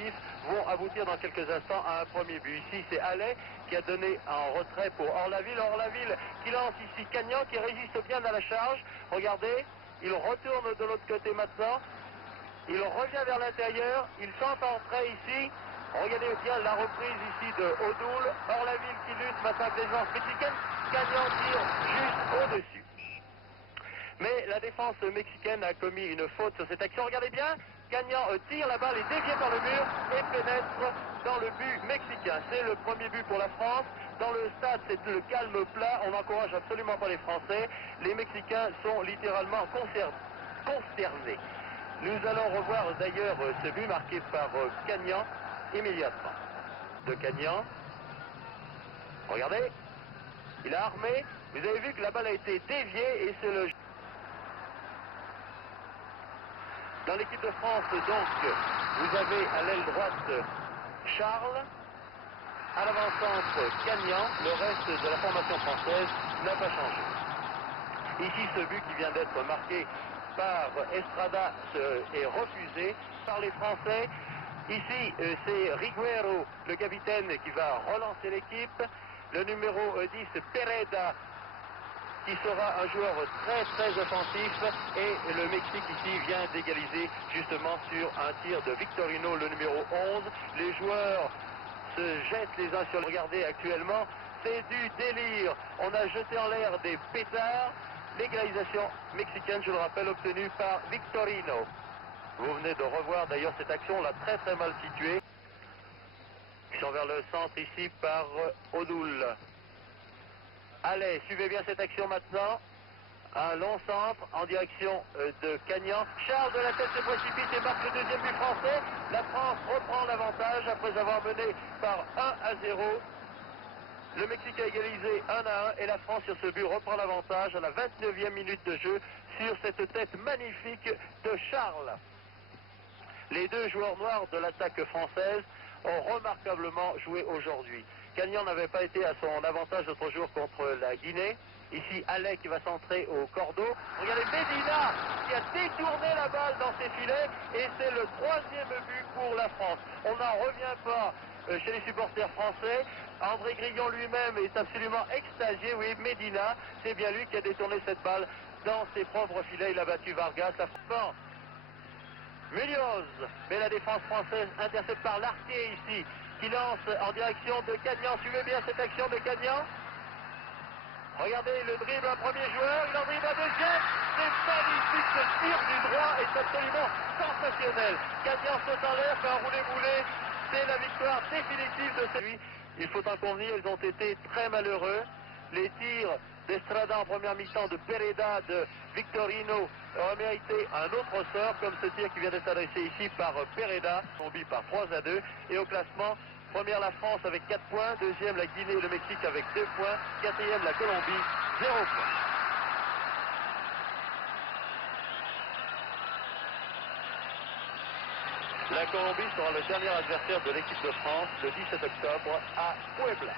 offensifs vont aboutir dans quelques instants à un premier but. Ici, c'est Allais qui a donné en retrait pour Orlaville. Orlaville qui lance ici Cagnan qui résiste bien à la charge. Regardez, il retourne de l'autre côté maintenant. Il revient vers l'intérieur. Il s'entendrait ici. Regardez bien la reprise ici de Odoul. Orlaville qui lutte maintenant avec les défenses mexicaines. Cagnan tire juste au-dessus. Mais la défense mexicaine a commis une faute sur cette action. Regardez bien, Cagnan tire, la balle est déviée par le mur et pénètre dans le but mexicain. C'est le premier but pour la France. Dans le stade, c'est le calme plat. On n'encourage absolument pas les Français. Les Mexicains sont littéralement consternés. Nous allons revoir d'ailleurs ce but marqué par Cagnan immédiatement. De Cagnan. Regardez, il a armé. Vous avez vu que la balle a été déviée et c'est le... Dans l'équipe de France, donc, vous avez à l'aile droite Charles, à l'avant-centre Cagnan. Le reste de la formation française n'a pas changé. Ici, ce but qui vient d'être marqué par Estrada est refusé par les Français. Ici, c'est Riguero, le capitaine, qui va relancer l'équipe. Le numéro 10, Pereda, qui sera un joueur très très offensif, et le Mexique ici vient d'égaliser justement sur un tir de Victorino, le numéro 11. Les joueurs se jettent les uns sur le... Regardez actuellement, c'est du délire. On a jeté en l'air des pétards. L'égalisation mexicaine, je le rappelle, obtenue par Victorino. Vous venez de revoir d'ailleurs cette action, on l'a très très mal située. Ils sont vers le centre ici par Odoul. Allez, suivez bien cette action maintenant. Un long centre en direction de Cagnan. Charles de la tête se précipite et marque le deuxième but français. La France reprend l'avantage après avoir mené par 1-0. Le Mexique a égalisé 1-1 et la France sur ce but reprend l'avantage à la 29e minute de jeu sur cette tête magnifique de Charles. Les deux joueurs noirs de l'attaque française ont remarquablement joué aujourd'hui. Cagnan n'avait pas été à son avantage l'autre jour contre la Guinée. Ici, Allais qui va centrer au cordeau. Regardez Medina qui a détourné la balle dans ses filets et c'est le troisième but pour la France. On n'en revient pas chez les supporters français. André Grillon lui-même est absolument extasié. Oui, Medina, c'est bien lui qui a détourné cette balle dans ses propres filets. Il a battu Vargas. La France. Munoz, mais la défense française intercepte par Lartier ici, qui lance en direction de Cagnan. Suivez bien cette action de Cagnan. Regardez le dribble, un premier joueur, il en dribble un deuxième. C'est magnifique, ce tir du droit est absolument sensationnel. Cagnan saute en l'air, fait un roulé-boulé. C'est la victoire définitive de celui. Il faut en convenir, ils ont été très malheureux. Les tirs d'Estrada en première mi-temps, de Pereda, de Victorino auraient mérité un autre sort, comme ce tir qui vient d'être adressé ici par Pereda, combi par 3-2. Et au classement, première la France avec 4 points, deuxième la Guinée et le Mexique avec 2 points, quatrième la Colombie, 0 points. La Colombie sera le dernier adversaire de l'équipe de France le 17 octobre à Puebla.